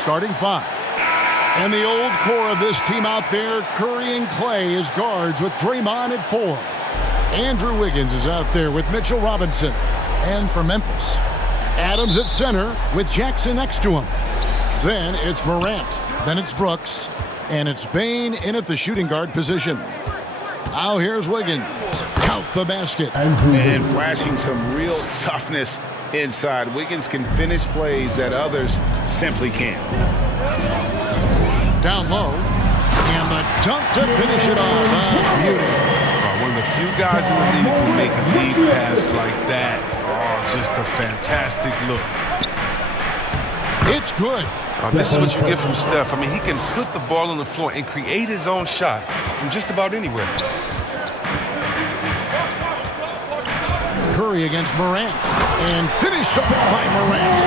starting five. And the old core of this team out there, Curry and Clay as guards with Draymond at 4. Andrew Wiggins is out there with Mitchell Robinson. And for Memphis, Adams at center with Jackson next to him. Then it's Morant. Then it's Brooks. And it's Bane in at the shooting guard position. Now here's Wiggins. Count the basket. And flashing some real toughness inside. Wiggins can finish plays that others simply can't. Down low. And the dunk to finish it off. Beauty. One of the few guys in the league who make a lead pass like that. Oh, just a fantastic look. It's good. This is what you get from Steph. I mean, he can put the ball on the floor and create his own shot from just about anywhere. Curry against Morant. And finished off by Morant.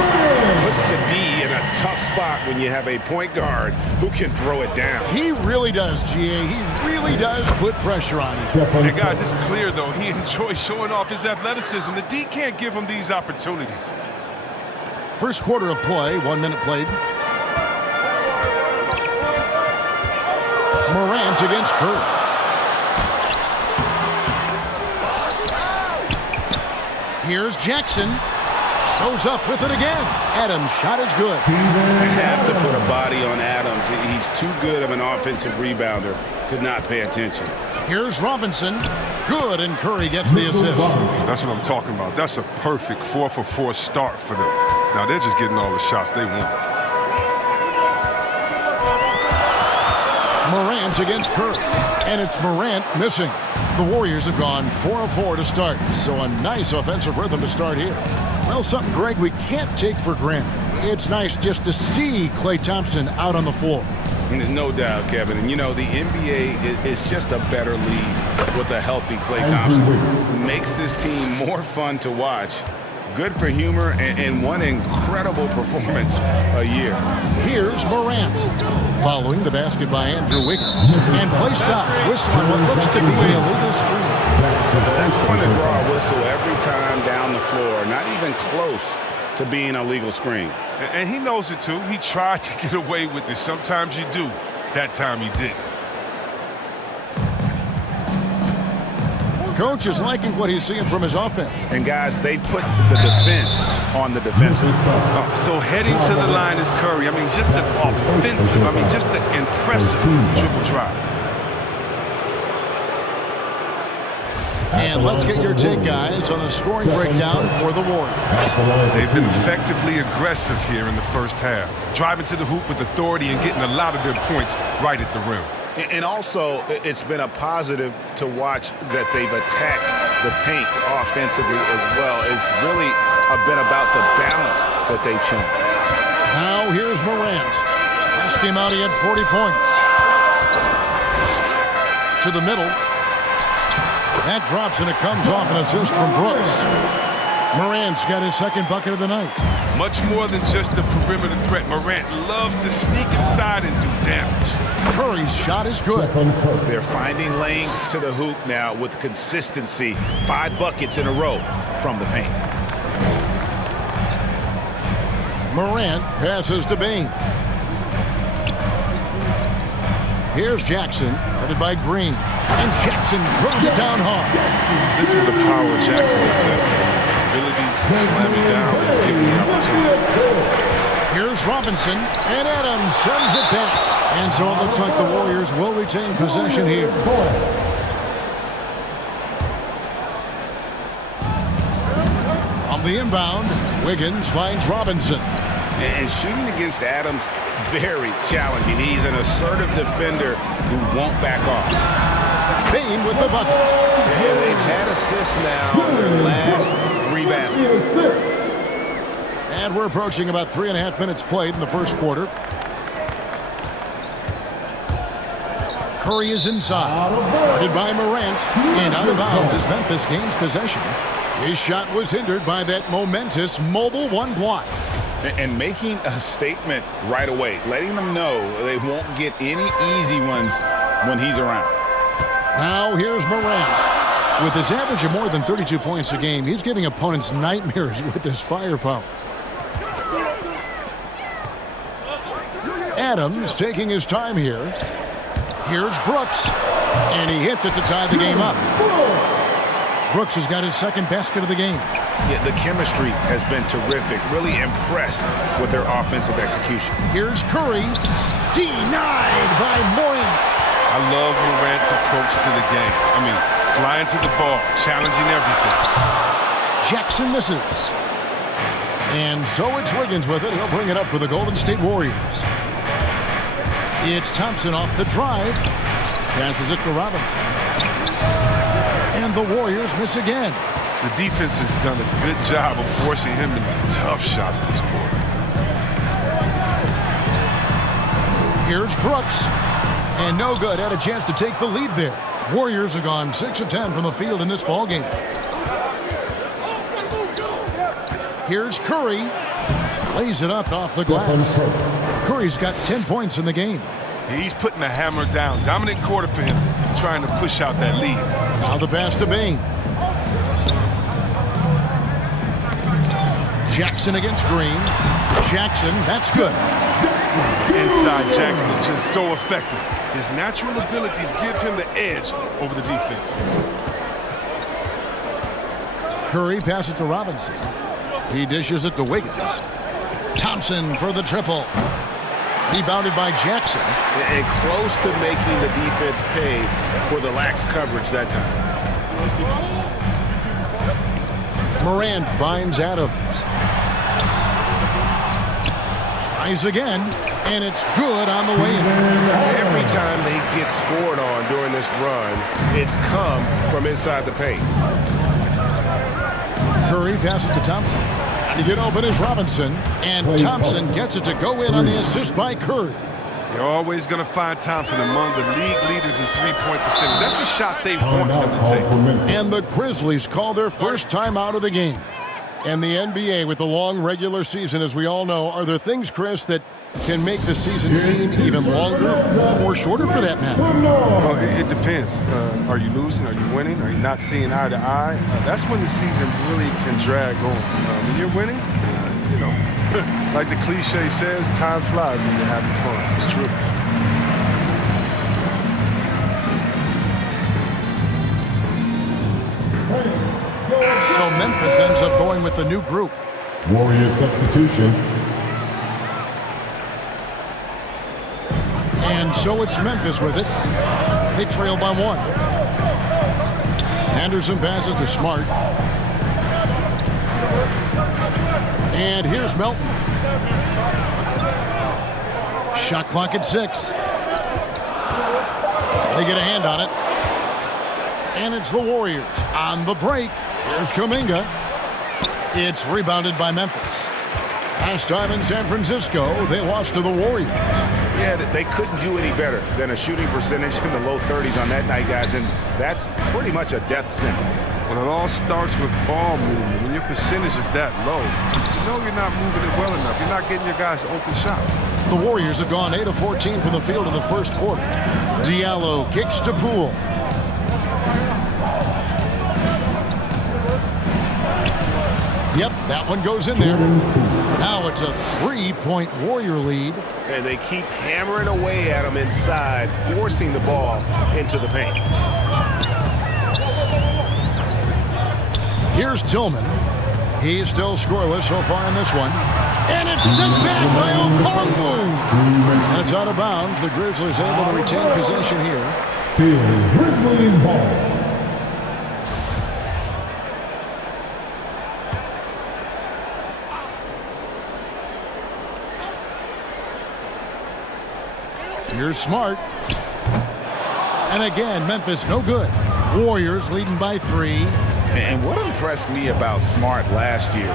Puts the D in a tough spot when you have a point guard who can throw it down. He really does, GA. He really does put pressure on him. And guys, it's clear, though, he enjoys showing off his athleticism. The D can't give him these opportunities. First quarter of play, 1 minute played. Morant against Curry. Here's Jackson. Goes up with it again. Adams' shot is good. I have to put a body on Adams. He's too good of an offensive rebounder to not pay attention. Here's Robinson. Good, and Curry gets the assist. That's what I'm talking about. That's a perfect 4-for-4 start for them. Now they're just getting all the shots they want. Morant against Curry. And it's Morant missing. The Warriors have gone 4 of 4 to start, so a nice offensive rhythm to start here. Well, something, Greg, we can't take for granted. It's nice just to see Klay Thompson out on the floor. No doubt, Kevin. And, you know, the NBA is just a better league with a healthy Klay Thompson. Makes this team more fun to watch. Good for humor and one incredible performance a year. Here's Morant. Following the basket by Andrew Wiggins. And play stops, whistling what looks to be a illegal screen. That's going to draw a whistle every time down the floor. Not even close to being a legal screen. And he knows it, too. He tried to get away with it. Sometimes you do. That time he didn't. Coach is liking what he's seeing from his offense. And, guys, they put the defense on the defensive. So heading to the line is Curry. I mean, just an offensive, just an impressive dribble drive. And let's get your take, guys, on the scoring breakdown for the Warriors. They've been effectively aggressive here in the first half, driving to the hoop with authority and getting a lot of their points right at the rim. And also, it's been a positive to watch that they've attacked the paint offensively as well. It's really been about the balance that they've shown. Now here's Morant. Last game out, he had 40 points. To the middle. That drops, and it comes off an assist from Brooks. Morant's got his second bucket of the night. Much more than just a perimeter threat. Morant loves to sneak inside and do damage. Curry's shot is good. They're finding lanes to the hoop now with consistency. 5 buckets in a row from the paint. Morant passes to Bane. Here's Jackson, guarded by Green. And Jackson throws it down hard. This is the power Jackson possesses. Ability to slam it down and give him the opportunity. Here's Robinson, and Adams sends it back. And so it looks like the Warriors will retain possession here. On the inbound, Wiggins finds Robinson. And shooting against Adams, very challenging. He's an assertive defender who won't back off. Bane with the bucket. And they've had assists now in their last 3 baskets. And we're approaching about 3.5 minutes played in the first quarter. Curry is inside. Guarded by Morant. And out of bounds as Memphis gains possession. His shot was hindered by that momentous mobile 1 block. And making a statement right away, letting them know they won't get any easy ones when he's around. Now here's Morant. With his average of more than 32 points a game, he's giving opponents nightmares with his firepower. Adams taking his time here. Here's Brooks, and he hits it to tie the game up. Brooks has got his second basket of the game. Yeah, the chemistry has been terrific. Really impressed with their offensive execution. Here's Curry, denied by Morant. I love Morant's approach to the game. I mean, flying to the ball, challenging everything. Jackson misses. And so it's Wiggins with it. He'll bring it up for the Golden State Warriors. It's Thompson off the drive. Passes it to Robinson. And the Warriors miss again. The defense has done a good job of forcing him into tough shots this quarter. Here's Brooks. And no good. Had a chance to take the lead there. Warriors have gone 6 of 10 from the field in this ballgame. Here's Curry. Lays it up off the glass. Curry's got 10 points in the game. He's putting the hammer down. Dominant quarter for him, trying to push out that lead. Now the pass to Bain. Jackson against Green. Jackson, that's good. Inside Jackson is just so effective. His natural abilities give him the edge over the defense. Curry passes to Robinson. He dishes it to Wiggins. Thompson for the triple. Rebounded by Jackson. And close to making the defense pay for the lax coverage that time. Morant finds Adams. Tries again, and it's good on the way in. Every time they get scored on during this run, it's come from inside the paint. Curry passes to Thompson. To get open is Robinson, and Thompson gets it to go in on the assist by Curry. You're always going to find Thompson among the league leaders in three-point percentage. That's the shot they want him to take. And the Grizzlies call their first time out of the game. And the NBA, with the long regular season, as we all know, are there things, Chris, that can make the season seem even longer or shorter for that matter? Well, it depends. Are you losing? Are you winning? Are you not seeing eye to eye? That's when the season really can drag on. When you're winning, you know, like the cliche says, time flies when you're having fun. It's true. So Memphis ends up going with the new group. Warrior substitution. And so it's Memphis with it. They trail by 1. Anderson passes to Smart. And here's Melton. Shot clock at 6. They get a hand on it. And it's the Warriors on the break. Here's Kuminga. It's rebounded by Memphis. Last time in San Francisco, they lost to the Warriors. Yeah, they couldn't do any better than a shooting percentage in the low 30s on that night, guys, and that's pretty much a death sentence. Well, it all starts with ball movement. When your percentage is that low, you know you're not moving it well enough. You're not getting your guys open shots. The Warriors have gone 8 of 14 from the field in the first quarter. Diallo kicks to Poole. Yep, that one goes in there. Now it's a 3-point Warrior lead. And they keep hammering away at them inside, forcing the ball into the paint. Here's Tillman. He's still scoreless so far in this one. And it's sent back by Okongwu. And it's out of bounds. The Grizzlies able to retain possession here. Still Grizzlies ball. Here's Smart. And again, Memphis no good. Warriors leading by 3. And what impressed me about Smart last year,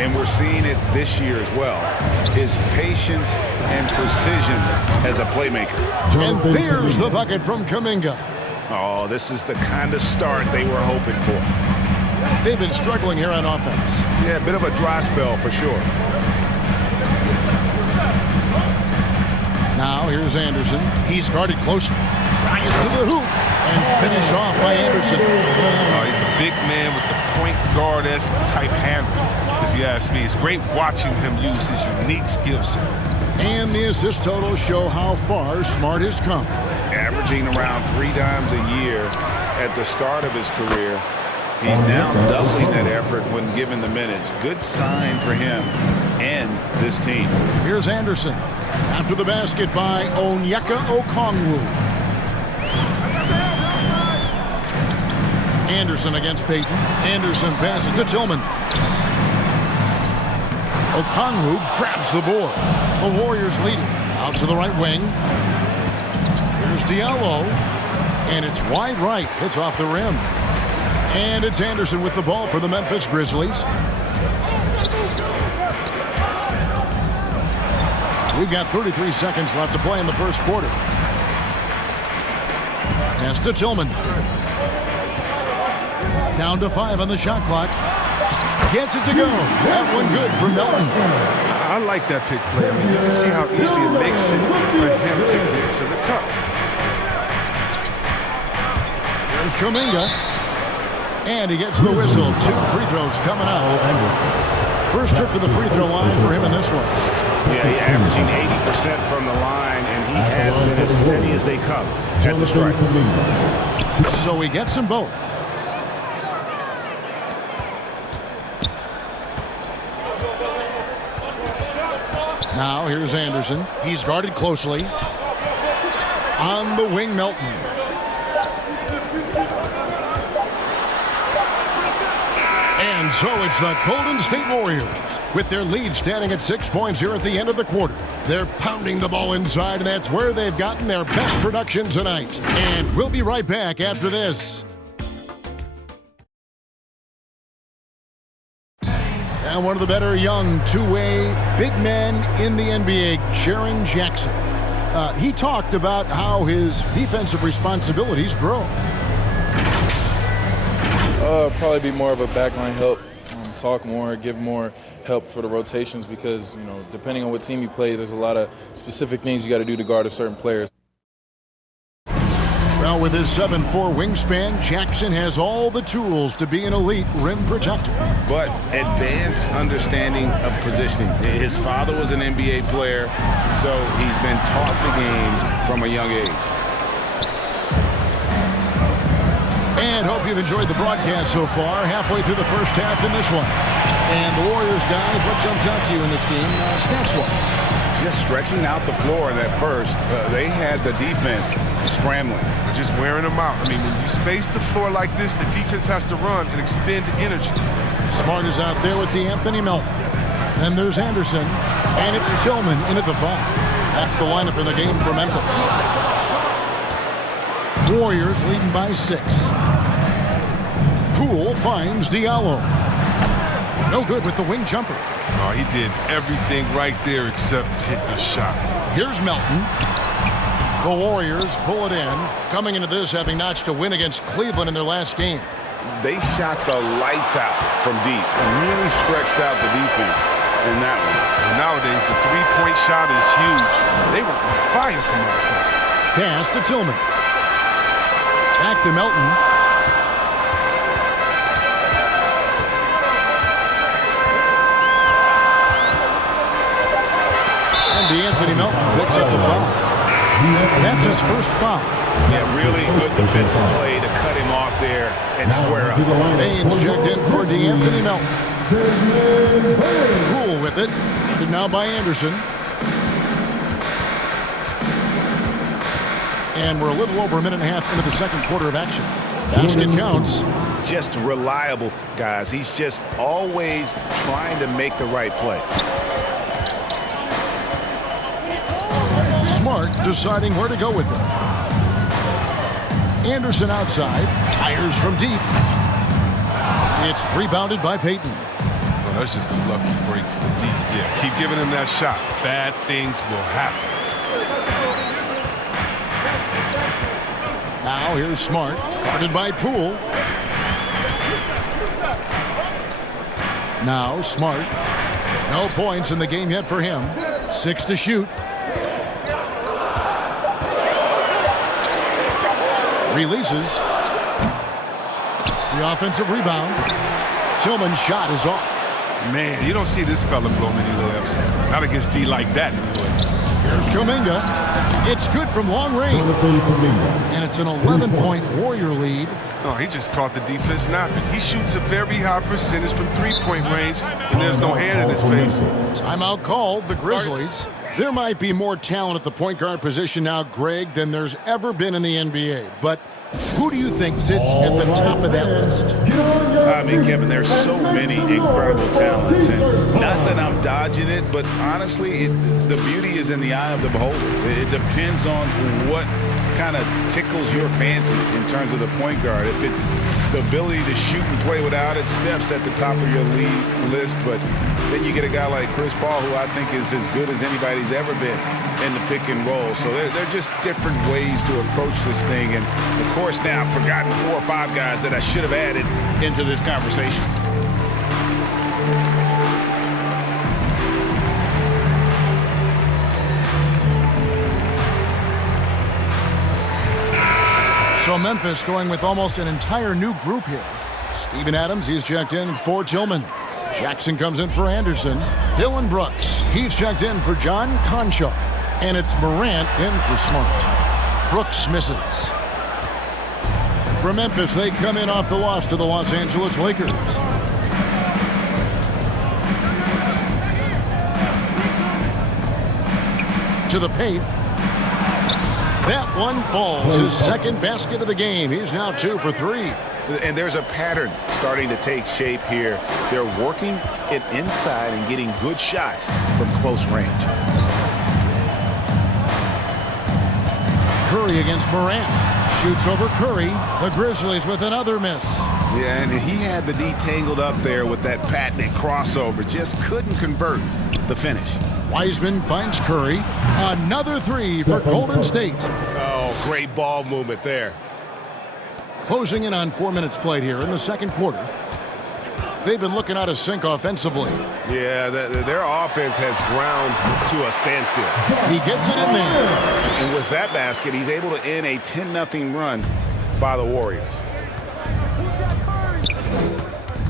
and we're seeing it this year as well, is patience and precision as a playmaker. And there's the bucket from Kuminga. Oh, this is the kind of start they were hoping for. They've been struggling here on offense. Yeah, a bit of a dry spell for sure. Now here's Anderson. He's guarded close. Drives to the hoop and finished off by Anderson. Oh, he's a big man with the point guard-esque type handle, if you ask me. It's great watching him use his unique skill set. And the assist totals show how far Smart has come. Averaging around 3 times a year at the start of his career. He's now doubling that effort when given the minutes. Good sign for him and this team. Here's Anderson. After the basket by Onyeka Okongwu. Anderson against Payton. Anderson passes to Tillman. Okongwu grabs the board. The Warriors leading. Out to the right wing. Here's Diallo. And it's wide right. It's off the rim. And it's Anderson with the ball for the Memphis Grizzlies. We've got 33 seconds left to play in the first quarter. Pass to Tillman. Down to 5 on the shot clock. Gets it to go. That one good for Melton. I like that pick play. I mean, you can see how easily it makes it for him to get to the cup. There's Kuminga. And he gets the whistle. 2 free throws coming out. First trip to the free throw line for him in this one. Yeah, he's averaging 80% from the line, and he has been as steady as they come at the stripe. So he gets them both. Now here's Anderson. He's guarded closely. On the wing, Melton. And so it's the Golden State Warriors with their lead standing at 6 points here at the end of the quarter. They're pounding the ball inside, and that's where they've gotten their best production tonight. And we'll be right back after this. And one of the better young two-way big men in the NBA, Jaren Jackson. He talked about how his defensive responsibilities grow. Probably be more of a backline help, talk more, give more help for the rotations because, you know, depending on what team you play, there's a lot of specific things you got to do to guard a certain player. Well, with his 7'4" wingspan, Jackson has all the tools to be an elite rim protector. But advanced understanding of positioning. His father was an NBA player, so he's been taught the game from a young age. And hope you've enjoyed the broadcast so far. Halfway through the first half in this one. And the Warriors, guys, what jumps out to you in this game, stats-wise? Just stretching out the floor in that first. They had the defense scrambling. They're just wearing them out. I mean, when you space the floor like this, the defense has to run and expend energy. Smart is out there with D'Anthony Melton. Then there's Anderson. And it's Tillman in at the 5. That's the lineup in the game for Memphis. Warriors leading by 6. Poole finds Diallo. No good with the wing jumper. Oh, he did everything right there except hit the shot. Here's Melton. The Warriors pull it in, coming into this having notched a win against Cleveland in their last game. They shot the lights out from deep and really stretched out the defense in that one. And nowadays, the three-point shot is huge. They were on fire from outside. Pass to Tillman. Back to Melton. D'Anthony Melton picks up the foul. That's his first foul. Yeah, really good defensive play to cut him off there and square up. Baines checked in for D'Anthony Melton. Cool with it. And now by Anderson. And we're a little over a minute and a half into the second quarter of action. Basket counts. Just reliable, guys. He's just always trying to make the right play. Smart deciding where to go with it. Anderson outside, fires from deep. It's rebounded by Payton. Well, that's just a lucky break for the deep. Yeah, keep giving him that shot. Bad things will happen. Now here's Smart, guarded by Poole. Now Smart. No points in the game yet for him. 6 to shoot. Releases. The offensive rebound. Tillman's shot is off. Man, you don't see this fella blow many layups. Not against D like that, anyway. Here's Kuminga. It's good from long range. And it's an 11-point Warrior lead. No, he just caught the defense napping. He shoots a very high percentage from three-point range, and there's no hand in his face. Timeout called, the Grizzlies. There might be more talent at the point guard position now, Greg, than there's ever been in the NBA. But who do you think sits at the top of that list? I mean, Kevin, there's so many incredible talents. And not that I'm dodging it, but honestly, the beauty is in the eye of the beholder. It depends on what kind of tickles your fancy in terms of the point guard. If it's the ability to shoot and play without it, Steph's at the top of your league list. But then you get a guy like Chris Paul, who I think is as good as anybody's ever been in the pick and roll. So they're just different ways to approach this thing. And, of course, now I've forgotten 4 or 5 guys that I should have added into this conversation. So Memphis going with almost an entire new group here. Steven Adams, he's checked in for Tillman. Jackson comes in for Anderson. Dylan Brooks, he's checked in for John Concho. And it's Morant in for Smart. Brooks misses. For Memphis, they come in off the loss to the Los Angeles Lakers. To the paint. That one falls. His second basket of the game. He's now 2 for 3. And there's a pattern starting to take shape here. They're working it inside and getting good shots from close range. Curry against Morant. Shoots over Curry. The Grizzlies with another miss. Yeah, and he had the D tangled up there with that patented crossover. Just couldn't convert the finish. Wiseman finds Curry. Another 3 for Golden State. Oh, great ball movement there. Closing in on 4 minutes played here in the second quarter. They've been looking out of sync offensively. Yeah, their offense has ground to a standstill. He gets it in there. And with that basket, he's able to end a 10-0 run by the Warriors.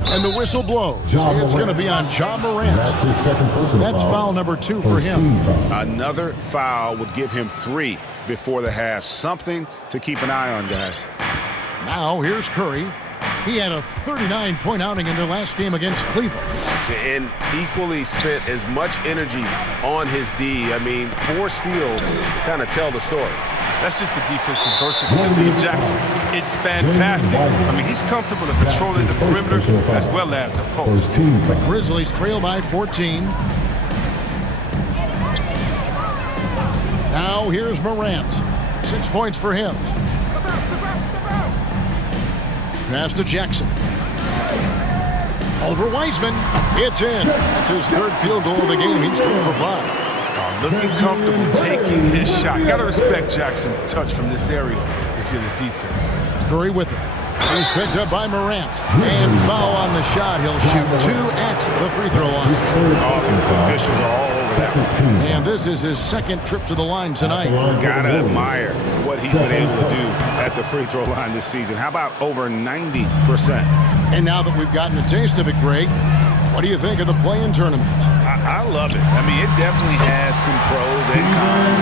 And the whistle blows. It's going to be on John Morant. That's his second personal That's foul number 2 for him. Another foul would give him 3 before the half. Something to keep an eye on, guys. Now here's Curry. He had a 39-point outing in their last game against Cleveland. And equally spent as much energy on his D. I mean, 4 steals kind of tell the story. That's just the defensive versatility of Jackson. It's fantastic. I mean, he's comfortable in controlling the perimeter as well as the post. The Grizzlies trail by 14. Now here's Morant. 6 points for him. Pass to Jackson. Over Wiseman. It's in. That's his 3rd field goal of the game. He's 3 for 5. Looking comfortable taking his shot. Got to respect Jackson's touch from this area if you're the defense. Curry with it. He's picked up by Morant. And foul on the shot. He'll shoot 2 at the free throw line. Officials are all over that. And this is his 2nd trip to the line tonight. Gotta admire what he's been able to do at the free throw line this season. How about over 90%? And now that we've gotten a taste of it, Greg, what do you think of the play-in tournament? I love it. I mean, it definitely has some pros and cons.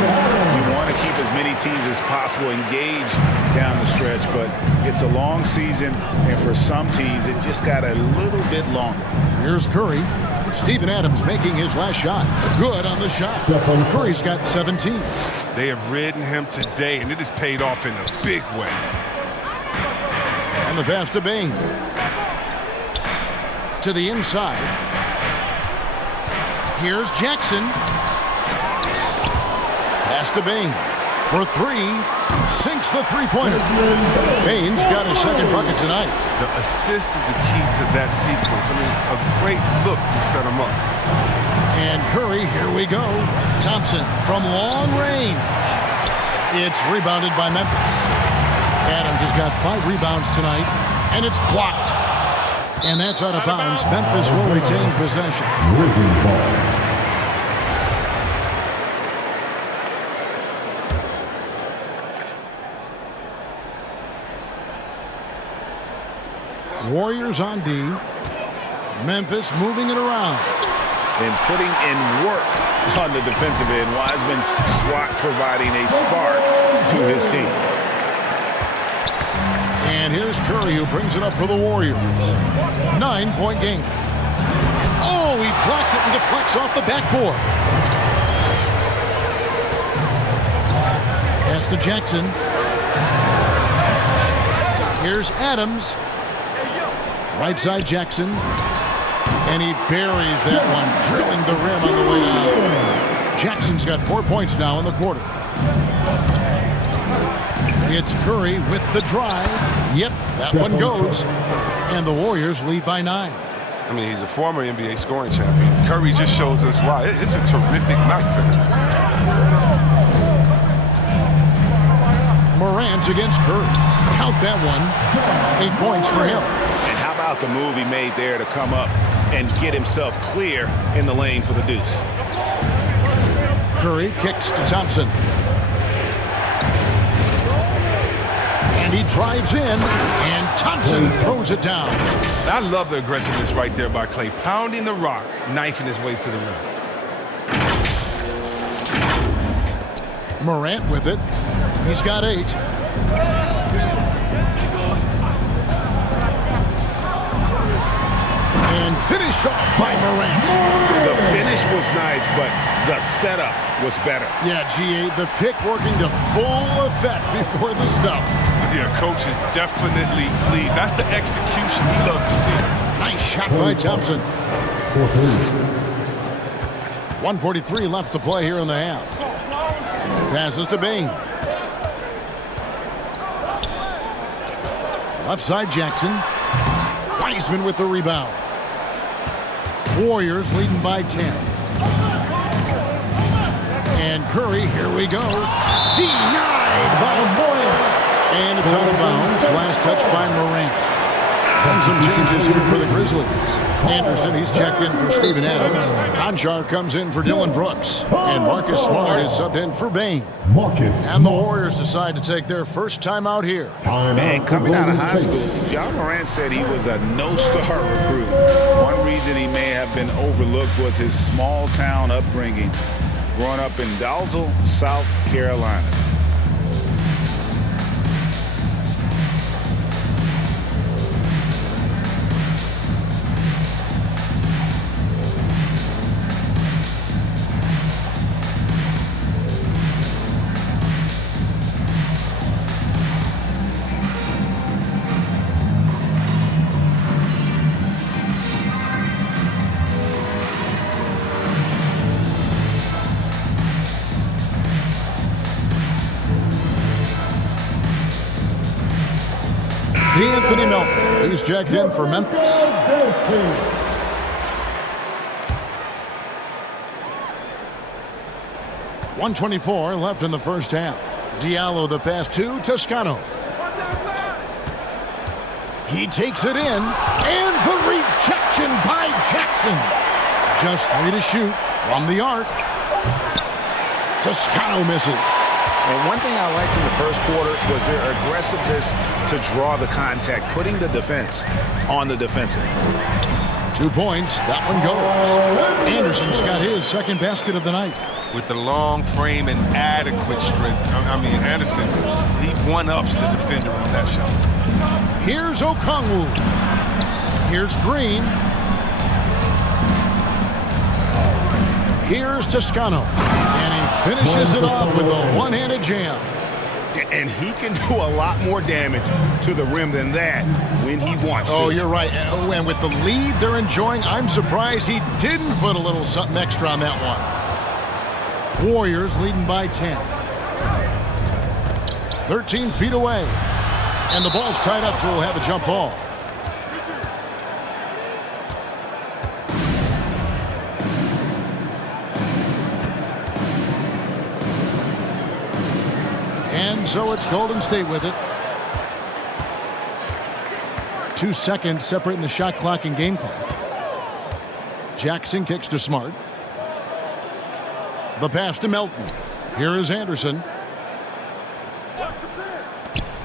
You want to keep as many teams as possible engaged down the stretch, but it's a long season, and for some teams, it just got a little bit longer. Here's Curry. Steven Adams making his last shot. Good on the shot. Curry's got 17. They have ridden him today, and it has paid off in a big way. And the pass to Bain. To the inside. Here's Jackson. Pass to Bain. For 3. Sinks the three-pointer. Bain's got his 2nd bucket tonight. The assist is the key to that sequence. I mean, a great look to set him up. And Curry, here we go. Thompson from long range. It's rebounded by Memphis. Adams has got 5 rebounds tonight, and it's blocked. And that's out of bounds. Memphis will retain possession. Warriors on D. Memphis moving it around. And putting in work on the defensive end. Wiseman's swat providing a spark to his team. And here's Curry, who brings it up for the Warriors. 9-point game. Oh, he blocked it and deflects off the backboard. Pass to Jackson. Here's Adams. Right side Jackson. And he buries that one, drilling the rim on the way out. Jackson's got 4 points now in the quarter. It's Curry with the drive. Yep, that one goes. And the Warriors lead by 9. I mean, he's a former NBA scoring champion. Curry just shows us why. It's a terrific night for him. Morant against Curry. Count that one. 8 points for him. And how about the move he made there to come up and get himself clear in the lane for the deuce? Curry kicks to Thompson. And he drives in, and Thompson throws it down. I love the aggressiveness right there by Klay, pounding the rock, knifing his way to the rim. Morant with it. He's got 8. And finished off by Morant. The finish was nice, but the setup was better. Yeah, G8, the pick working to full effect before the stuff. Yeah, coach is definitely pleased. That's the execution he loves to see. Nice shot by Thompson. 1:43 left to play here in the half. Passes to Bain. Left side Jackson. Wiseman with the rebound. Warriors leading by 10. And Curry, here we go. Denied by Morant. And it's out of bounds. Last touch by Morant. And some changes here for the Grizzlies. Anderson, he's checked in for Steven Adams. Conchar comes in for Dylan Brooks. And Marcus Smart is subbed in for Bain. And the Warriors decide to take their first time out here. Man, coming out of high school, John Morant said he was a no-star recruit. One reason he may have been overlooked was his small-town upbringing, growing up in Dalzell, South Carolina. Anthony Melton, he's checked in for Memphis. 1:24 left in the first half. Diallo the pass to Toscano. He takes it in, and the rejection by Jackson. Just 3 to shoot from the arc. Toscano misses. And one thing I liked in the first quarter was their aggressiveness to draw the contact, putting the defense on the defensive. 2 points. That one goes. Anderson's got his second basket of the night. With the long frame and adequate strength. I mean, Anderson, he one-ups the defender on that shot. Here's Okongwu. Here's Green. Here's Toscano. And he finishes it off with a one-handed jam. And he can do a lot more damage to the rim than that when he wants to. Oh, you're right. And with the lead they're enjoying, I'm surprised he didn't put a little something extra on that one. Warriors leading by 10. 13 feet away. And the ball's tied up, so we'll have a jump ball. And so it's Golden State with it. 2 seconds separating the shot clock and game clock. Jackson kicks to Smart. The pass to Melton. Here is Anderson.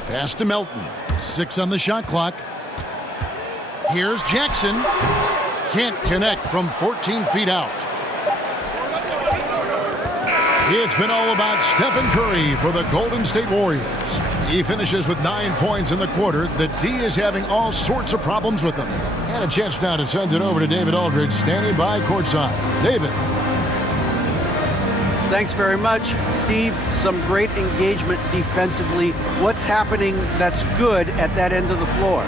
Pass to Melton. 6 on the shot clock. Here's Jackson. Can't connect from 14 feet out. It's been all about Stephen Curry for the Golden State Warriors. He finishes with 9 points in the quarter. The D is having all sorts of problems with him. And a chance now to send it over to David Aldridge, standing by courtside. David. Thanks very much, Steve. Some great engagement defensively. What's happening that's good at that end of the floor?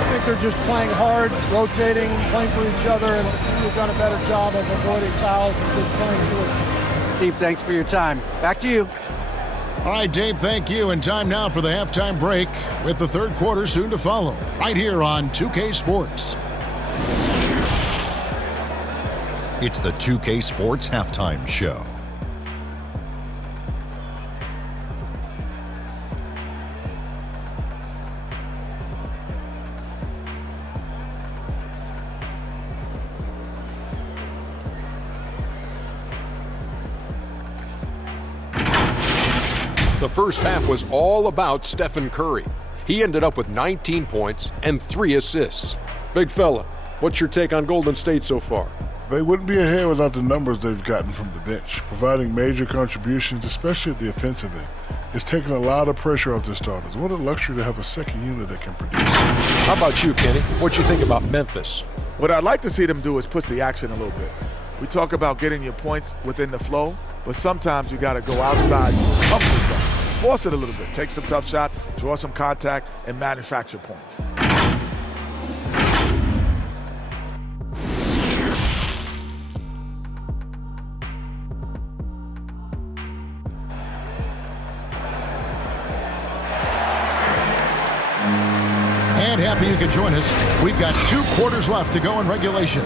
I think they're just playing hard, rotating, playing for each other, and they've done a better job of avoiding fouls and just playing through it. Steve, thanks for your time. Back to you. All right, Dave, thank you. And time now for the halftime break with the third quarter soon to follow. Right here on 2K Sports. It's the 2K Sports Halftime Show. The first half was all about Stephen Curry. He ended up with 19 points and 3 assists. Big fella, what's your take on Golden State so far? They wouldn't be ahead without the numbers they've gotten from the bench, providing major contributions, especially at the offensive end. It's taken a lot of pressure off their starters. What a luxury to have a second unit that can produce. How about you, Kenny? What you think about Memphis? What I'd like to see them do is push the action a little bit. We talk about getting your points within the flow, but sometimes you got to go outside your comfort zone. Force it a little bit. Take some tough shots, draw some contact, and manufacture points. And happy you could join us. We've got 2 quarters left to go in regulation.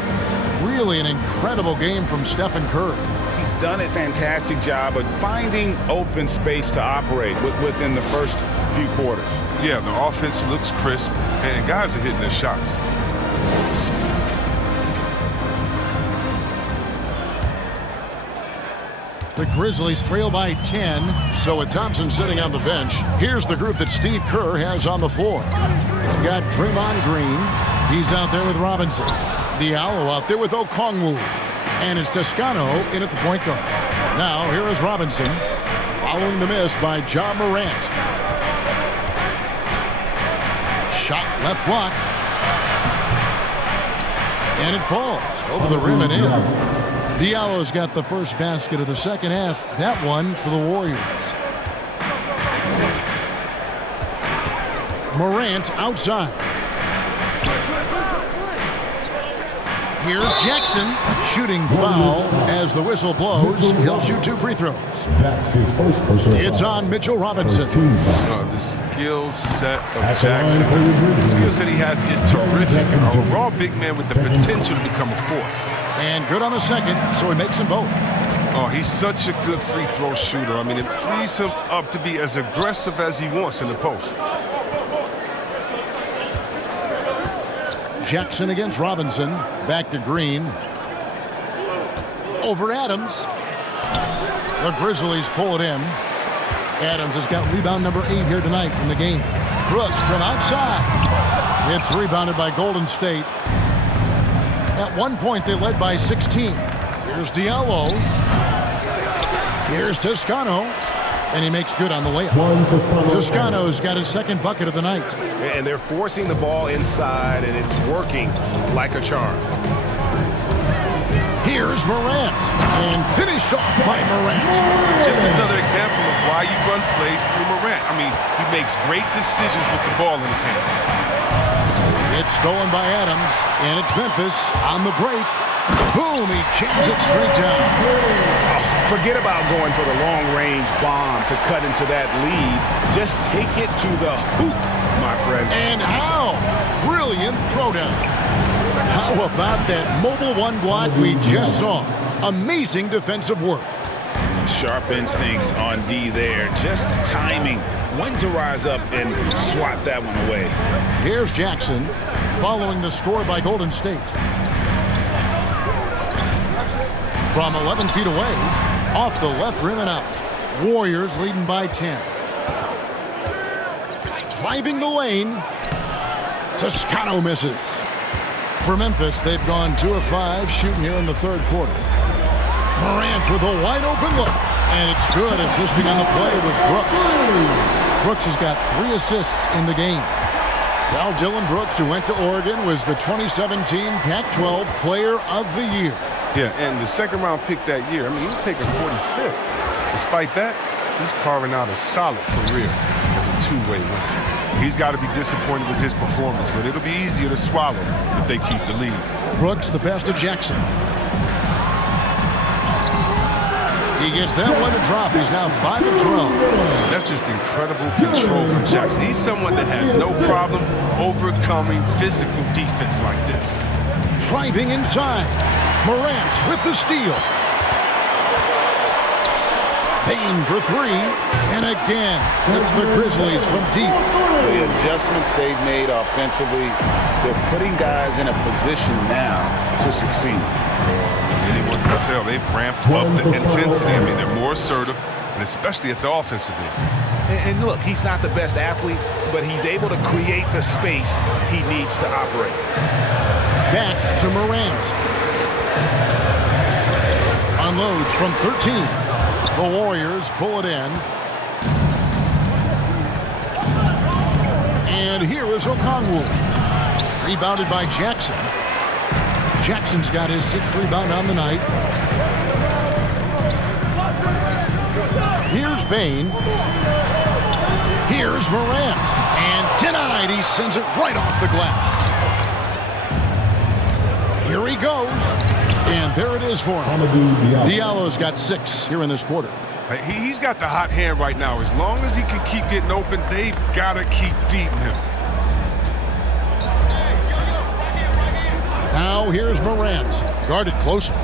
Really an incredible game from Stephen Curry. He's done a fantastic job of finding open space to operate within the first few quarters. Yeah, the offense looks crisp, and guys are hitting their shots. The Grizzlies trail by 10, so with Thompson sitting on the bench, here's the group that Steve Kerr has on the floor. We've got Draymond Green. He's out there with Robinson. Diallo out there with Okongwu. And it's Toscano in at the point guard. Now, here is Robinson, following the miss by John Morant. Shot left block. And it falls over the rim and in. Diallo's got the first basket of the second half. That one for the Warriors. Morant outside. Here's Jackson shooting foul as the whistle blows. He'll shoot 2 free throws. That's his first personal It's foul. on Mitchell Robinson. The skill set of Jackson, the skill set he has is terrific. A raw big man with the potential to become a force. And good on the second, so he makes them both. Oh, he's such a good free throw shooter. I mean, it frees him up to be as aggressive as he wants in the post. Jackson against Robinson. Back to Green. Over Adams. The Grizzlies pull it in. Adams has got rebound number 8 here tonight in the game. Brooks from outside. It's rebounded by Golden State. At one point, they led by 16. Here's Diallo. Here's Toscano. And he makes good on the layup. Toscano's got his second bucket of the night. And they're forcing the ball inside, and it's working like a charm. Here's Morant. And finished off by Morant. Just another example of why you run plays through Morant. I mean, he makes great decisions with the ball in his hands. It's stolen by Adams, and it's Memphis on the break. Boom, he jams it straight down. Oh, forget about going for the long-range bomb to cut into that lead. Just take it to the hoop, my friend. And how? Brilliant throwdown. How about that mobile one block we just saw? Amazing defensive work. Sharp instincts on D there. Just timing when to rise up and swat that one away. Here's Jackson following the score by Golden State. From 11 feet away, off the left rim and out. Warriors leading by 10. Driving the lane. Toscano misses. For Memphis, they've gone 2 of 5 shooting here in the third quarter. Morant with a wide-open look. And it's good. Assisting on the play was Brooks. Brooks has got 3 assists in the game. Well, Dylan Brooks, who went to Oregon, was the 2017 Pac-12 Player of the Year. Yeah, and the second-round pick that year, I mean, he was taken 45th. Despite that, he's carving out a solid career as a two-way winner. He's got to be disappointed with his performance, but it'll be easier to swallow if they keep the lead. Brooks, the pass to Jackson. He gets that one to drop. He's now 5 of 12. That's just incredible control from Jackson. He's someone that has no problem overcoming physical defense like this. Driving inside. Morant with the steal. Payne for 3. And again, it's the Grizzlies from deep. The adjustments they've made offensively, they're putting guys in a position now to succeed. Anyone can tell they've ramped up the intensity. I mean, they're more assertive, and especially at the offensive end. And look, he's not the best athlete, but he's able to create the space he needs to operate. Back to Morant. Unloads from 13. The Warriors pull it in. And here is Okongwu. Rebounded by Jackson. Jackson's got his 6th rebound on the night. Here's Payne. Here's Morant. And denied. He sends it right off the glass. Here he goes. And there it is for him. Diallo's got 6 here in this quarter. He's got the hot hand right now. As long as he can keep getting open, they've got to keep feeding him. Now here's Morant, guarded closely.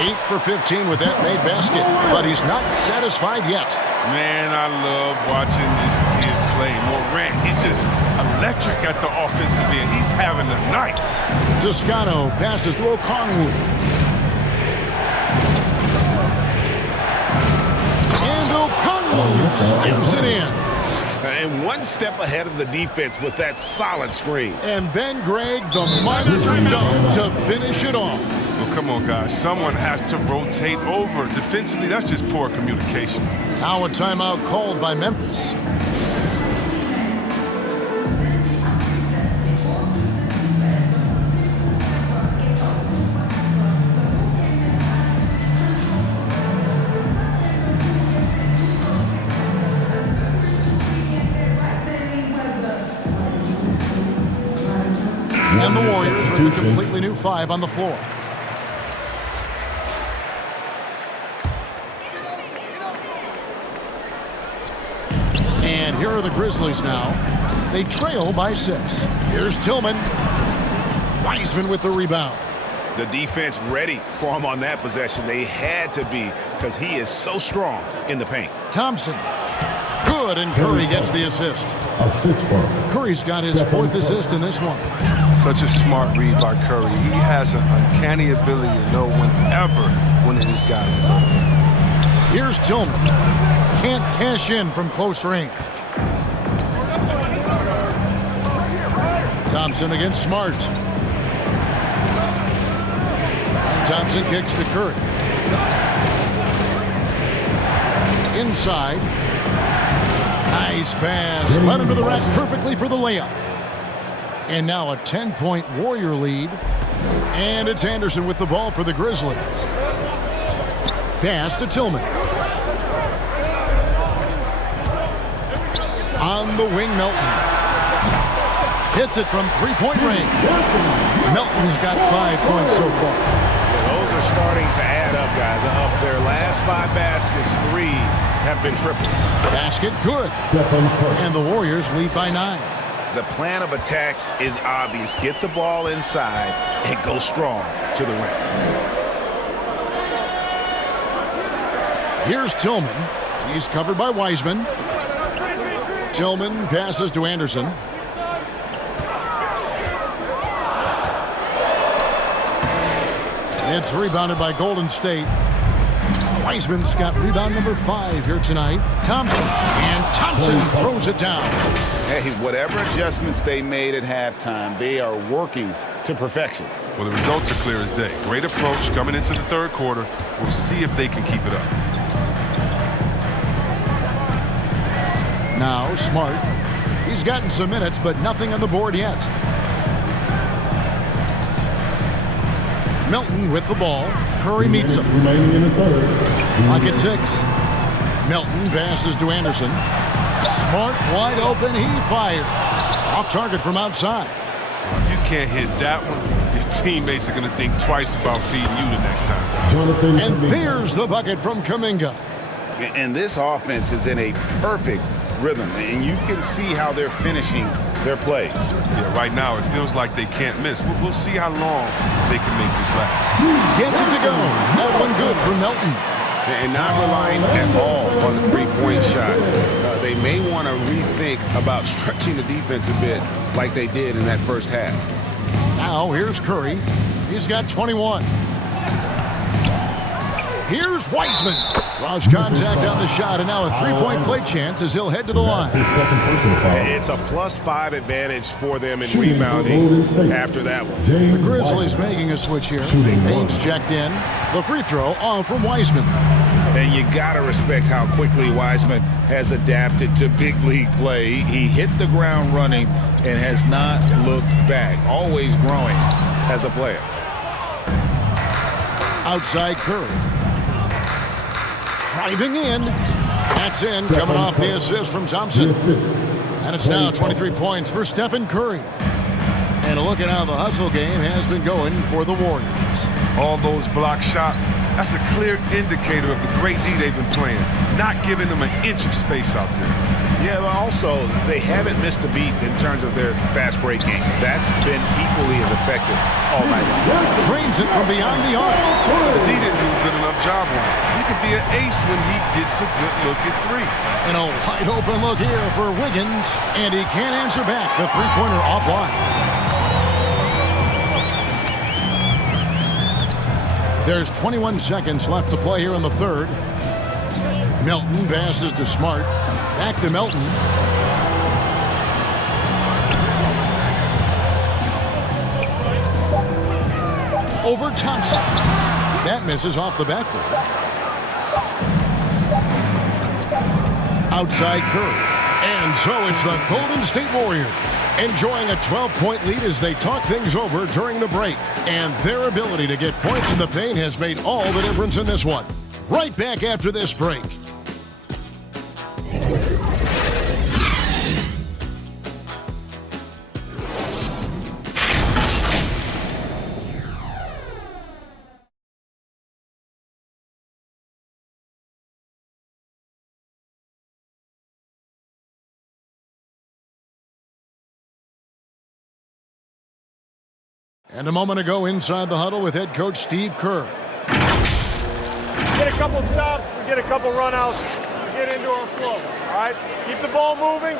Eight for 15 with that made basket, but he's not satisfied yet. Man, I love watching this kid play. Morant, he's just electric at the offensive end. He's having a night. Toscano passes to Okongwu. And Okongwu slams it in. And one step ahead of the defense with that solid screen. And then, Greg, the monster dunk to finish it off. Well, come on, guys. Someone has to rotate over. Defensively, that's just poor communication. Now a timeout called by Memphis. And the Warriors with a completely new 5 on the floor. And here are the Grizzlies now. They trail by 6. Here's Tillman. Wiseman with the rebound. The defense ready for him on that possession. They had to be because he is so strong in the paint. Thompson. Good, and Curry gets the assist. Curry's got his 4th assist in this one. Such a smart read by Curry. He has an uncanny ability to know whenever one of his guys is open. Here's Tillman. Can't cash in from close range. Thompson against Smart. And Thompson kicks to Curry. Inside. Nice pass. Led into the rack perfectly for the layup. And now a 10-point Warrior lead. And it's Anderson with the ball for the Grizzlies. Pass to Tillman. On the wing, Melton. Hits it from 3-point range. Melton's got 5 points so far. Yeah, those are starting to add up, guys. Up their last 5 baskets, 3 have been tripled. Basket good. And the Warriors lead by 9. The plan of attack is obvious. Get the ball inside and go strong to the rim. Here's Tillman. He's covered by Wiseman. Tillman passes to Anderson. It's rebounded by Golden State. Wiseman's got rebound number 5 here tonight. Thompson. And Thompson throws it down. Hey, whatever adjustments they made at halftime, they are working to perfection. Well, the results are clear as day. Great approach coming into the third quarter. We'll see if they can keep it up. Now Smart. He's gotten some minutes, but nothing on the board yet. Melton with the ball. Curry meets him. Remaining in the third. Clock at 6. Melton passes to Anderson. Smart wide open. He fires. Off target from outside. If you can't hit that one, your teammates are going to think twice about feeding you the next time. And there's the bucket from Kuminga. And this offense is in a perfect rhythm, and you can see how they're finishing their plays. Yeah, right now it feels like they can't miss. We'll see how long they can make this last. Gets it to go. That one good for Melton. And not relying at all on the three-point shot. They may want to rethink about stretching the defense a bit like they did in that first half. Now here's Curry. He's got 21. Here's Wiseman. Draws contact on the shot, and now a three-point play chance as he'll head to the line. It's a +5 advantage for them in rebounding after that one. The Grizzlies making a switch here. Haynes checked in. The free throw on from Wiseman. And you got to respect how quickly Wiseman has adapted to big league play. He hit the ground running and has not looked back. Always growing as a player. Outside Curry. Driving in. That's in, coming off the assist from Thompson. And it's now 23 points for Stephen Curry. And a look at how the hustle game has been going for the Warriors. All those block shots, that's a clear indicator of the great D they've been playing, not giving them an inch of space out there. Yeah, but also, they haven't missed a beat in terms of their fast break game. That's been equally as effective all night long. Drains it from beyond the arc. The D didn't do a good enough job on it. He could be an ace when he gets a good look at 3. And a wide open look here for Wiggins, and he can't answer back. The three-pointer offline. There's 21 seconds left to play here in the third. Melton passes to Smart. Back to Melton. Over Thompson. That misses off the backboard. Outside Curry. And so it's the Golden State Warriors enjoying a 12-point lead as they talk things over during the break. And their ability to get points in the paint has made all the difference in this one. Right back after this break. And a moment ago inside the huddle with head coach Steve Kerr. Get a couple stops, we get a couple runouts, we get into our flow, all right? Keep the ball moving,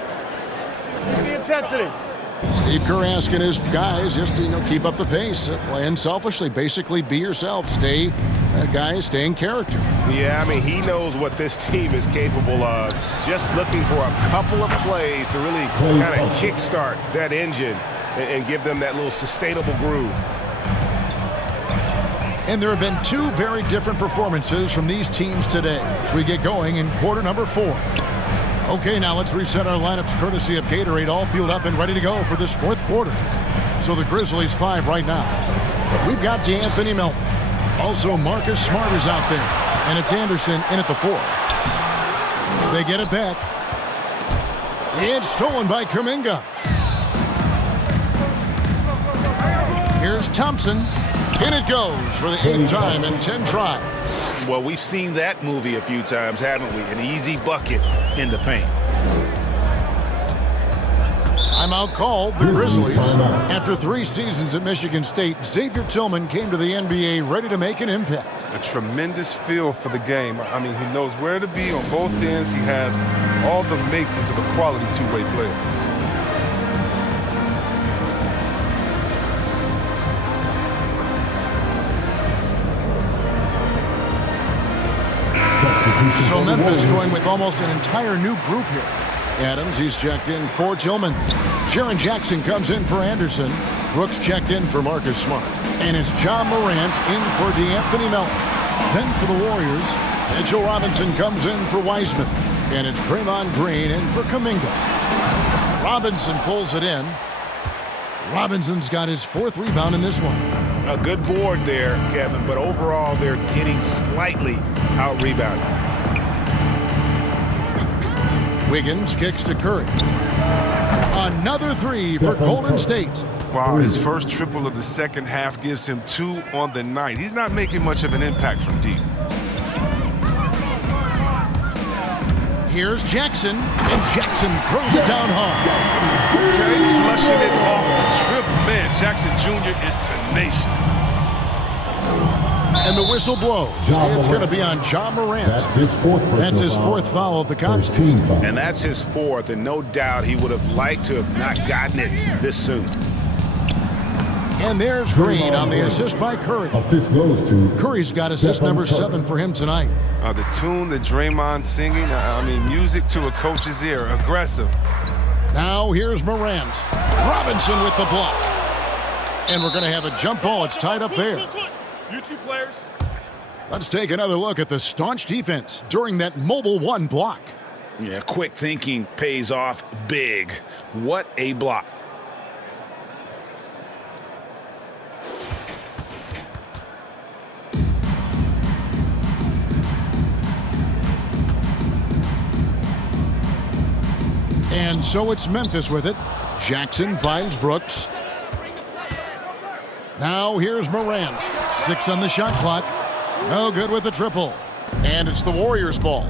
keep the intensity. Steve Kerr asking his guys just to, keep up the pace, playing selfishly, basically be yourself, stay in character. Yeah, I mean, he knows what this team is capable of. Just looking for a couple of plays to really kind of kickstart that engine and give them that little sustainable groove. And there have been 2 very different performances from these teams today as we get going in quarter number 4. Okay, now let's reset our lineups courtesy of Gatorade, all fueled up and ready to go for this 4th quarter. So the Grizzlies 5 right now. We've got DeAnthony Melton. Also Marcus Smart is out there. And it's Anderson in at the 4. They get it back. It's stolen by Kuminga. Here's Thompson. In it goes for the 8th time in 10 tries. Well, we've seen that movie a few times, haven't we? An easy bucket in the paint. Timeout called, the Grizzlies. After 3 seasons at Michigan State, Xavier Tillman came to the NBA ready to make an impact. A tremendous feel for the game. I mean, he knows where to be on both ends. He has all the makings of a quality two-way player. So Memphis going with almost an entire new group here. Adams, he's checked in for Tillman. Jaren Jackson comes in for Anderson. Brooks checked in for Marcus Smart. And it's John Morant in for DeAnthony Melton. Then for the Warriors, Mitchell Robinson comes in for Wiseman. And it's Draymond Green in for Kuminga. Robinson pulls it in. Robinson's got his 4th rebound in this one. A good board there, Kevin, but overall they're getting slightly out-rebounded. Wiggins kicks to Curry. Another 3 for Golden State. Wow, his first triple of the second half gives him 2 on the night. He's not making much of an impact from deep. Here's Jackson, and Jackson throws it down hard. Okay, flushing it off the dribble. Man, Jackson Jr. is tenacious. And the whistle blows. It's going to be on John Morant. That's his 4th foul of the contest. And that's his 4th, and no doubt he would have liked to have not gotten it this soon. And there's Green on the assist by Curry. Assist goes to Curry's got assist number 7 for him tonight. The tune that Draymond's singing, music to a coach's ear, aggressive. Now here's Morant. Robinson with the block. And we're going to have a jump ball. It's tied up there. You 2 players. Let's take another look at the staunch defense during that mobile 1 block. Yeah, quick thinking pays off big. What a block. And so it's Memphis with it. Jackson finds Brooks. Now here's Morant. 6 on the shot clock. No good with the triple. And it's the Warriors' ball.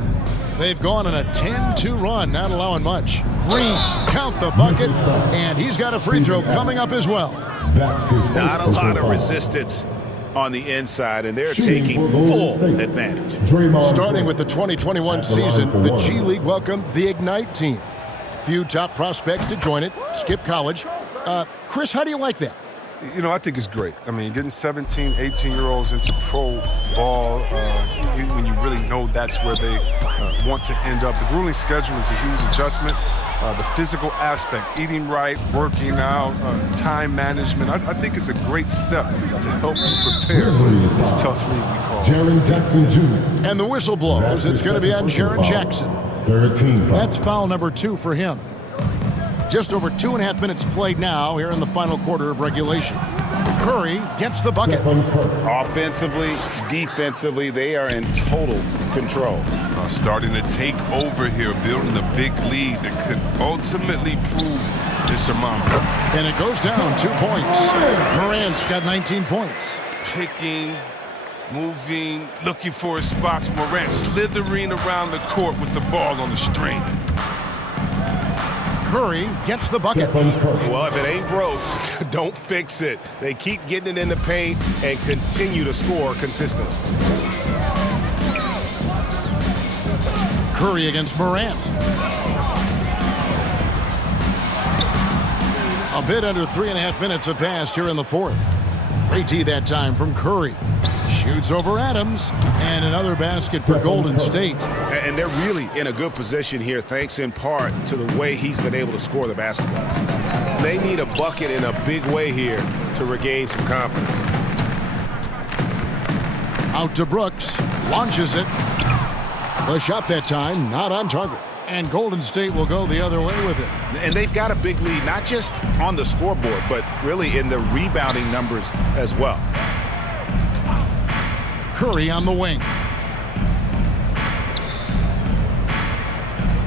They've gone on a 10-2 run, not allowing much. Green, count the bucket, and he's got a free throw coming up as well. Not a lot of resistance on the inside, and they're taking full advantage. Starting with the 2021 season, the G League welcomed the Ignite team. Few top prospects to join it, skip college. Chris, how do you like that? You know, I think it's great. I mean, getting 17, 18-year-olds into pro ball when you really know that's where they want to end up. The grueling schedule is a huge adjustment. The physical aspect, eating right, working out, time management. I think it's a great step to help you prepare for this tough league we call Jaren Jackson Jr. And the whistle blows. It's going to be on Jaren Jackson. 13 foul. That's foul number 2 for him. Just over 2.5 minutes played now here in the final quarter of regulation. Curry gets the bucket. Offensively, defensively, they are in total control. Starting to take over here, building a big lead that could ultimately prove insurmountable. And it goes down 2 points. Morant's got 19 points. Picking, moving, looking for his spots. Morant slithering around the court with the ball on the string. Curry gets the bucket. Well, if it ain't broke, don't fix it. They keep getting it in the paint and continue to score consistently. Curry against Morant. A bit under 3.5 minutes have passed here in the 4th. Great tee that time from Curry. Shoots over Adams, and another basket for Golden State. And they're really in a good position here, thanks in part to the way he's been able to score the basketball. They need a bucket in a big way here to regain some confidence. Out to Brooks, launches it. The shot that time, not on target. And Golden State will go the other way with it. And they've got a big lead, not just on the scoreboard, but really in the rebounding numbers as well. Curry on the wing.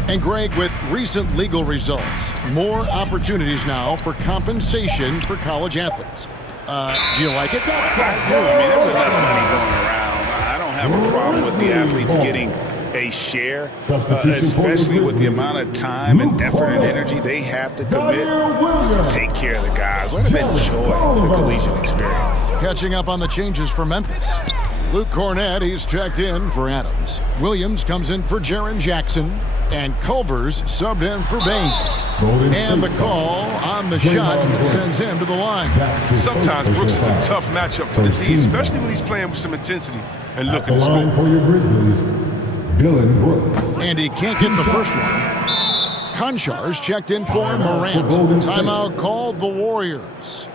And Greg, with recent legal results, more opportunities now for compensation for college athletes. Do you like it? I do. I mean, there's enough money going around. I don't have a problem with the athletes getting a share, especially with the amount of time and effort and energy they have to commit. Let's take care of the guys. Let them enjoy the collegiate experience. Catching up on the changes for Memphis. Luke Cornett, he's checked in for Adams. Williams comes in for Jaren Jackson. And Culver's subbed in for Baines. And the call on the shot sends him to the line. Sometimes Brooks is a tough matchup for the D, especially when he's playing with some intensity and looking to score. For your Grizzlies, Dylan Brooks. And he can't get the first one. Konchar's checked in for Morant. Timeout called the Warriors.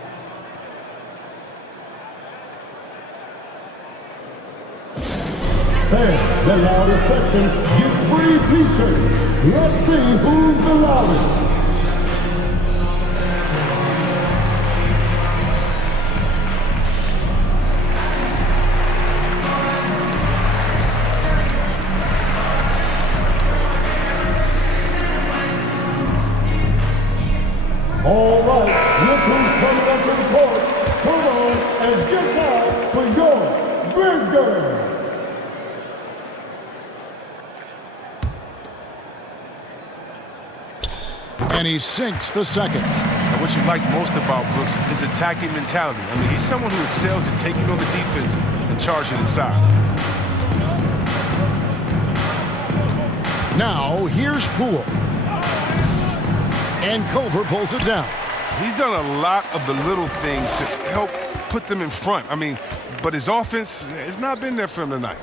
Fans, the loudest section gets free t-shirts. Let's see who's the loudest. All right, look who's coming up to the court. Come on and get down for your Grizzlies. And he sinks the second. And what you like most about Brooks is attacking mentality. I mean, he's someone who excels at taking on the defense and charging inside. Now, here's Poole. And Culver pulls it down. He's done a lot of the little things to help put them in front. I mean, but his offense has not been there for him tonight.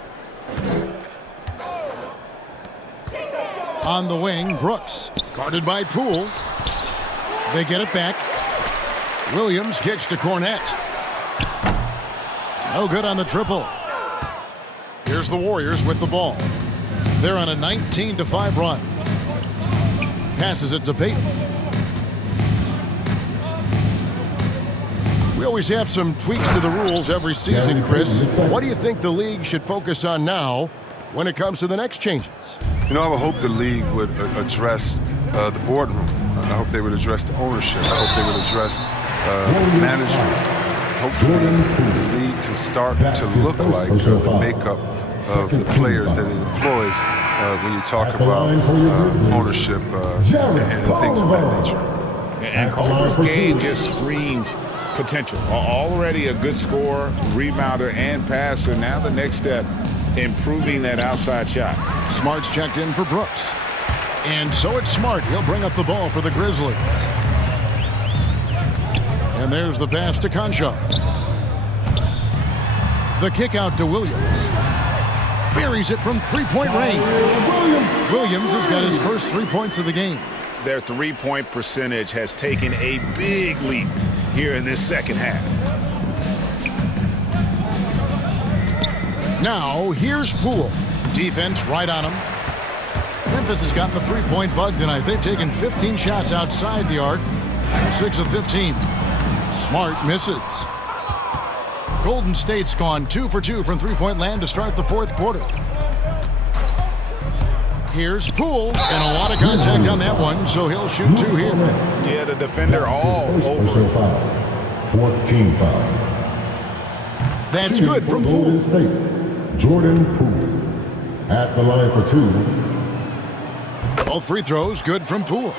On the wing, Brooks. Guarded by Poole. They get it back. Williams kicks to Cornette. No good on the triple. Here's the Warriors with the ball. They're on a 19-5 run. Passes it to Payton. We always have some tweaks to the rules every season, Chris. What do you think the league should focus on now when it comes to the next changes? You know, I would hope the league would address the boardroom. I hope they would address the ownership. I hope they would address management. Hopefully, the league can start to look like the makeup of the players that it employs when you talk about ownership and things of that nature. And Culver's game just screams potential. Already a good scorer, rebounder, and passer. Now the next step, improving that outside shot. Smart's checked in for Brooks. And so it's Smart. He'll bring up the ball for the Grizzlies. And there's the pass to Concha. The kick out to Williams. Buries it from three-point range. Williams has got his first 3 points of the game. Their three-point percentage has taken a big leap here in this second half. Now, here's Poole. Defense right on him. Memphis has gotten the three-point bug tonight. They've taken 15 shots outside the arc. 6 of 15. Smart misses. Golden State's gone 2 for 2 from three-point land to start the fourth quarter. Here's Poole, and a lot of contact on that one, so he'll shoot 2 here. Yeah, the defender all over. 14 foul. That's good from Poole. Golden State, Jordan Poole. At the line for 2. Both free throws good from Poole.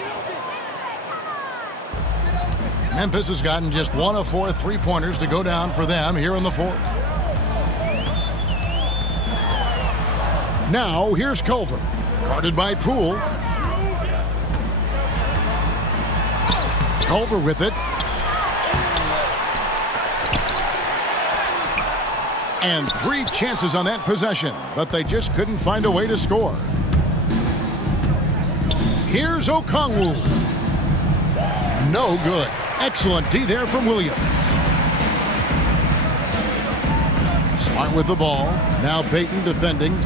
Memphis has gotten just 1 of 4 three-pointers to go down for them here in the fourth. Now, here's Culver. Guarded by Poole. Culver with it. And 3 chances on that possession, but they just couldn't find a way to score. Here's Okongwu. No good. Excellent D there from Williams. Smart with the ball. Now Payton defending.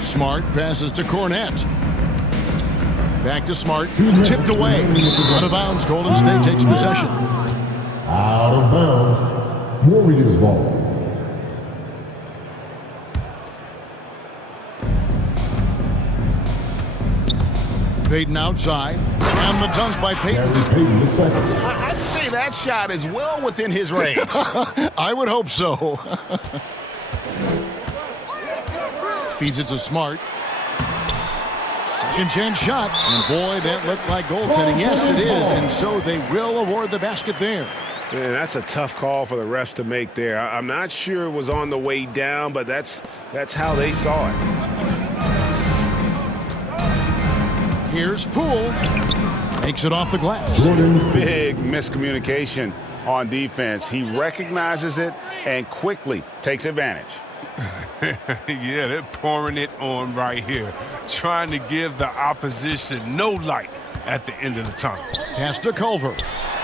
Smart passes to Cornette. Back to Smart. Tipped away. Out of bounds. Golden State takes possession. Out of bounds. Warriors ball. Payton outside. And the dunk by Payton. I'd say that shot is well within his range. I would hope so. Feeds it to Smart. Second chance shot. And boy, that looked like goaltending. Yes, it is. And so they will award the basket there. Man, that's a tough call for the refs to make there. I'm not sure it was on the way down, but that's how they saw it. Here's Poole. Makes it off the glass. Big miscommunication on defense. He recognizes it and quickly takes advantage. Yeah, they're pouring it on right here, trying to give the opposition no light at the end of the tunnel. Pass to Culver.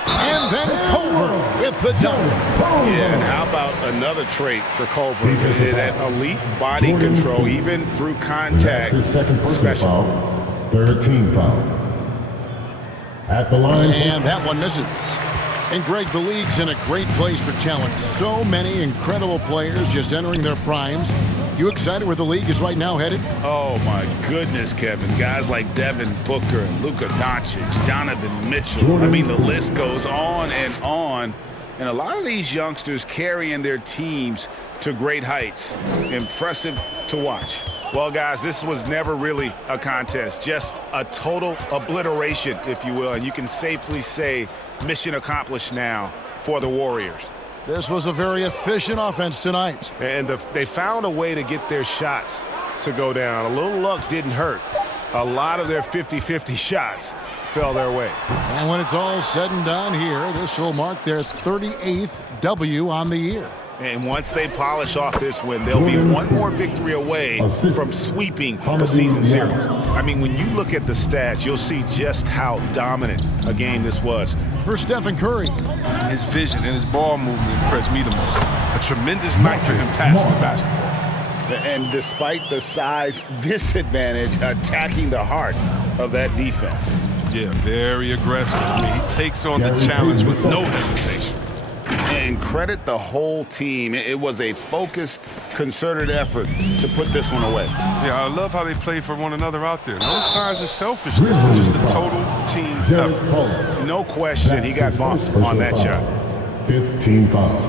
And then Culver with the dunk. Yeah, and how about another trait for Culver? That elite body control, even through contact. That's his second personal foul. Third team foul. At the line. And that one misses. And Greg, the league's in a great place for challenge. So many incredible players just entering their primes. You excited where the league is right now headed? Oh, my goodness, Kevin. Guys like Devin Booker and Luka Doncic, Donovan Mitchell. I mean, the list goes on and on. And a lot of these youngsters carrying their teams to great heights. Impressive to watch. Well, guys, this was never really a contest. Just a total obliteration, if you will. And you can safely say mission accomplished now for the Warriors. This was a very efficient offense tonight. And they found a way to get their shots to go down. A little luck didn't hurt. A lot of their 50-50 shots fell their way. And when it's all said and done here, this will mark their 38th W on the year. And once they polish off this win, they'll be one more victory away from sweeping the season series. I mean, when you look at the stats, you'll see just how dominant a game this was. For Stephen Curry. His vision and his ball movement impressed me the most. A tremendous night for him passing the basketball. And despite the size disadvantage, attacking the heart of that defense. Yeah, very aggressive. I mean, he takes on the challenge with no hesitation. And credit the whole team. It was a focused, concerted effort to put this one away. Yeah, I love how they play for one another out there. No signs of selfishness, just a total team effort. No question, he got bumped on that shot. 15 foul.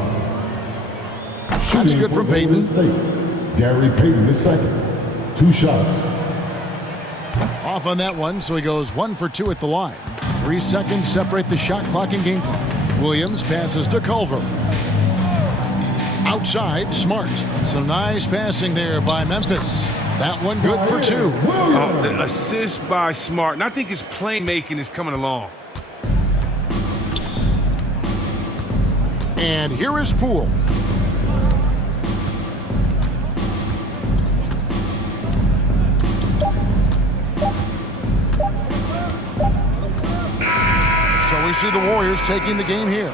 That's good from Peyton. Gary Payton the second. 2 shots. Off on that one, so he goes 1 for 2 at the line. 3 seconds separate the shot clock and game clock. Williams passes to Culver. Outside, Smart. Some nice passing there by Memphis. That one good for 2. The assist by Smart, and I think his playmaking is coming along. And here is Poole. So we see the Warriors taking the game here.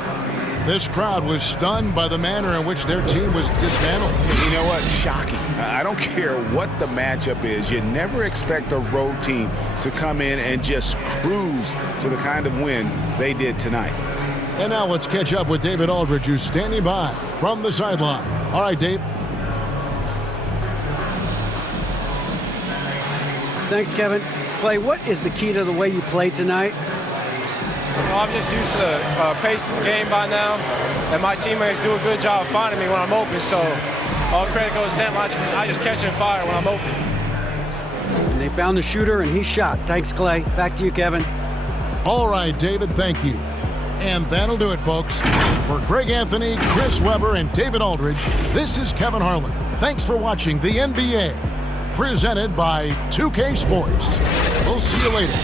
This crowd was stunned by the manner in which their team was dismantled. You know what? Shocking. I don't care what the matchup is. You never expect a road team to come in and just cruise to the kind of win they did tonight. And now let's catch up with David Aldridge, who's standing by from the sideline. All right, Dave. Thanks, Kevin. Clay, what is the key to the way you played tonight? I'm just used to the pace of the game by now, and my teammates do a good job of finding me when I'm open, so all credit goes to them. I just catch and fire when I'm open. And they found the shooter, and he shot. Thanks, Clay. Back to you, Kevin. All right, David, thank you. And that'll do it, folks. For Greg Anthony, Chris Webber, and David Aldridge, this is Kevin Harlan. Thanks for watching the NBA, presented by 2K Sports. We'll see you later.